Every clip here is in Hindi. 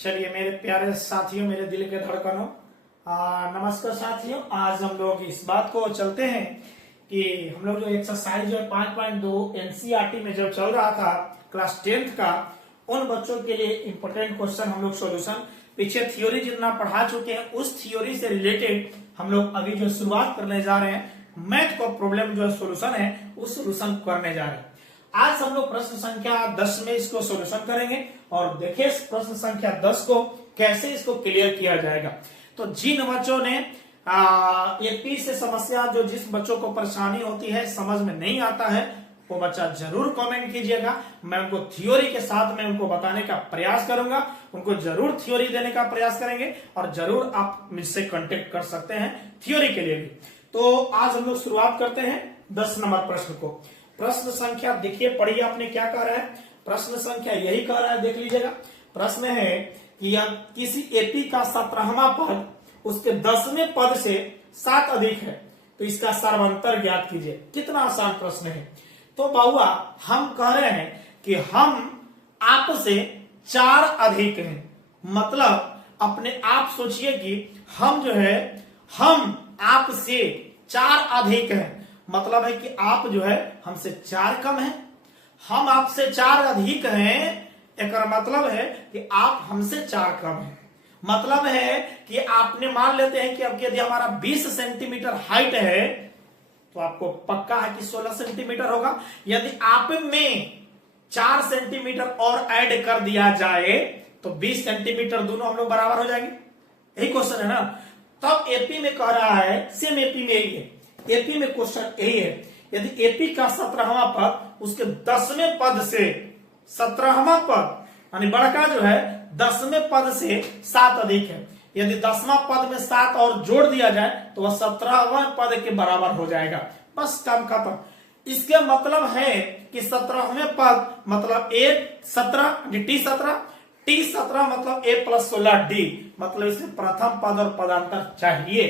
चलिए मेरे प्यारे साथियों, मेरे दिल के धड़कनों, नमस्कार साथियों। आज हम लोग इस बात को चलते हैं कि हम लोग जो एक्सरसाइज जो 5.2 एनसीईआरटी में जो चल रहा था क्लास 10th का, उन बच्चों के लिए इंपॉर्टेंट क्वेश्चन हम लोग सॉल्यूशन पीछे थ्योरी जितना पढ़ा चुके हैं, उस थ्योरी से रिलेटेड हम लोग अभी जो शुरुआत करने जा रहे हैं, मैथ को प्रॉब्लम जो सोल्यूशन है उस सोल्यूशन करने जा रहे हैं। आज हम लोग प्रश्न संख्या 10 में इसको सोल्यूशन करेंगे और देखिए इस प्रश्न संख्या 10 को कैसे इसको क्लियर किया जाएगा। तो जिन बच्चों ने एपी से समस्या, जो जिस बच्चों को परेशानी होती है, समझ में नहीं आता है, वो बच्चा जरूर कमेंट कीजिएगा। मैं उनको थ्योरी के साथ में उनको बताने का प्रयास करूंगा, उनको जरूर थ्योरी देने का प्रयास करेंगे और जरूर आप मुझसे कांटेक्ट कर सकते हैं थ्योरी के लिए भी। तो आज हम लोग शुरुआत करते हैं 10 नंबर प्रश्न को। प्रश्न संख्या देखिए, पढ़िए आपने क्या कह रहा है। प्रश्न संख्या यही कह रहा है, देख लीजिएगा। प्रश्न है कि किसी एपी का 17वां पद उसके 10वें पद से 7 अधिक है, तो इसका सर्वांतर ज्ञात कीजिए। कितना आसान प्रश्न है। तो बाबुआ हम कह रहे हैं कि हम आप से 4 अधिक हैं, मतलब अपने आप सोचिए कि हम जो है हम आप से 4 अधिक हैं, मतलब है कि आप जो है हमसे 4 कम है, हम आपसे 4 अधिक हैं। एक मतलब है कि आप हमसे 4 कम हैं। मतलब है कि आपने मान लेते हैं कि अब यदि हमारा 20 सेंटीमीटर हाइट है तो आपको पक्का है कि 16 सेंटीमीटर होगा। यदि आप में 4 सेंटीमीटर और ऐड कर दिया जाए तो 20 सेंटीमीटर, दोनों हम लोग बराबर हो जाएंगे। यही क्वेश्चन है ना। तब एपी में कह रहा है, सेम एपी में यही है, एपी में क्वेश्चन यही है, यदि एपी का 17वां पद उसके 10वें पद से 17वां पद यानी बड़का जो है 10वें पद से 7 अधिक है, यदि 10वां पद में 7 और जोड़ दिया जाए तो वह 17वां पद के बराबर हो जाएगा। बस काम खत्म। इसके मतलब है कि 17वें पद मतलब a 17 t 17 मतलब a + 16 d, मतलब इसमें प्रथम पद और पदांतर चाहिए।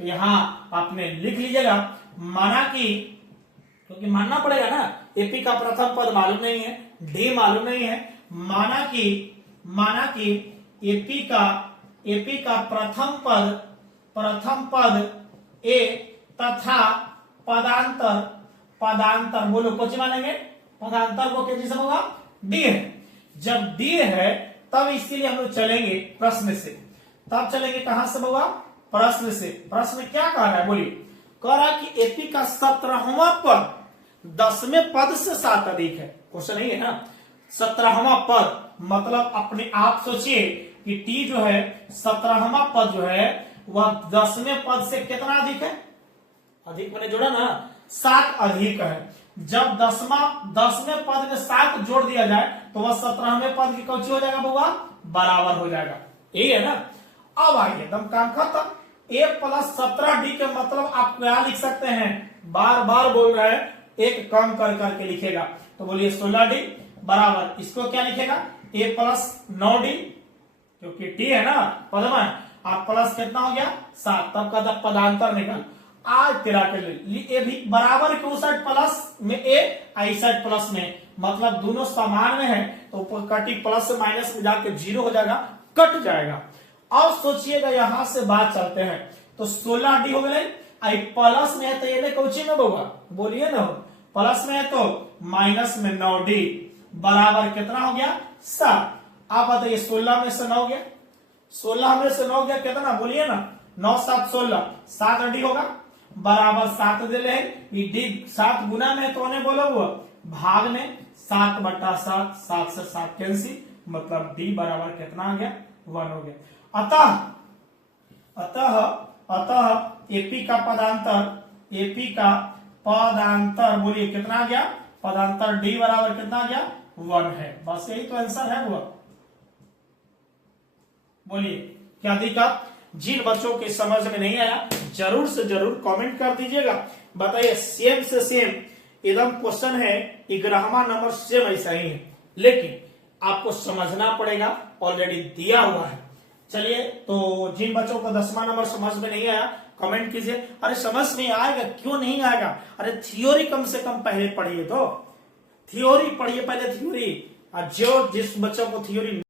यहां आपने लिख लीजिएगा, माना कि, क्योंकि मानना पड़ेगा ना, एपी का प्रथम पद मालूम नहीं है, डी मालूम नहीं है, माना कि एपी का प्रथम पद ए तथा पदांतर बोलो कुछ मानेंगे, पदांतर को कैसे होगा, डी है। जब डी है तब इसीलिए हम लोग चलेंगे प्रश्न से। तब चलेंगे कहां से होगा, प्रश्न से। प्रश्न क्या कह रहा है बोलिए। कह रहा है कि एपी का 17वां पद 10वें पद से 7 अधिक है। क्वेश्चन नहीं है ना, 17वां पद मतलब अपने आप सोचिए कि टी जो है 17वां पद जो है वह 10वें पद से कितना अधिक है, अधिक मैंने जोड़ा ना, 7 अधिक है। जब 10वें पद में 7 जोड़ दिया जाए तो वह 17वें पद की कौची हो जाएगा बउआ, बराबर हो जाएगा। यही है ना। अब आइए एकदम काम खत्म। a + 17d के मतलब आप क्या लिख सकते हैं, बार बार बोल रहे हैं, एक कम कर करके लिखेगा। तो बोलिए 16d बराबर, इसको क्या लिखेगा, a + 9d, क्योंकि t है ना पद में, आप प्लस कितना हो गया 7, तब का पदांतर निकाल। आज तेरा के लिए भी बराबर के उस साइड प्लस में a, इस साइड प्लस में, मतलब दोनों समान में है तो ऊपर कटी प्लस से माइनस में जाके 0 हो जाएगा, कट जाएगा। अब सोचिएगा यहां से बात चलते हैं, तो 16d हो गए, आई प्लस में है तो ये कौची में होगा, बोलिए ना, प्लस में है तो माइनस में 9d बराबर कितना हो गया 7। आप बताइए 16 में से 9 गया, 16 में से 9 गया कितना, बोलिए ना, 9 7 16, 7d होगा बराबर 7 दे रहे हैं। डी 7 गुना में तो बोलो वो भाग में 7/7, 7 से 7 कैंसिल, मतलब डी बराबर कितना आ गया 1 हो गया। अतः एपी का पदांतर बोलिए कितना आ गया, पदांतर डी बराबर कितना आ गया 1 है। बस यही तो आंसर है वो। बोलिए क्या दिक्कत। जिन बच्चों के समझ में नहीं आया जरूर से जरूर कमेंट कर दीजिएगा, बताइए। सेम से सेम एकदम क्वेश्चन है, 11वां नंबर सेम ऐसा ही है, लेकिन आपको समझना पड़ेगा, ऑलरेडी दिया हुआ है। चलिए, तो जिन बच्चों को 10वां नंबर समझ में नहीं आया कमेंट कीजिए। अरे समझ में आएगा, क्यों नहीं आएगा, अरे थ्योरी कम से कम पहले पढ़िए, तो थ्योरी पढ़िए पहले, थ्योरी। और जो जिस बच्चों को थ्योरी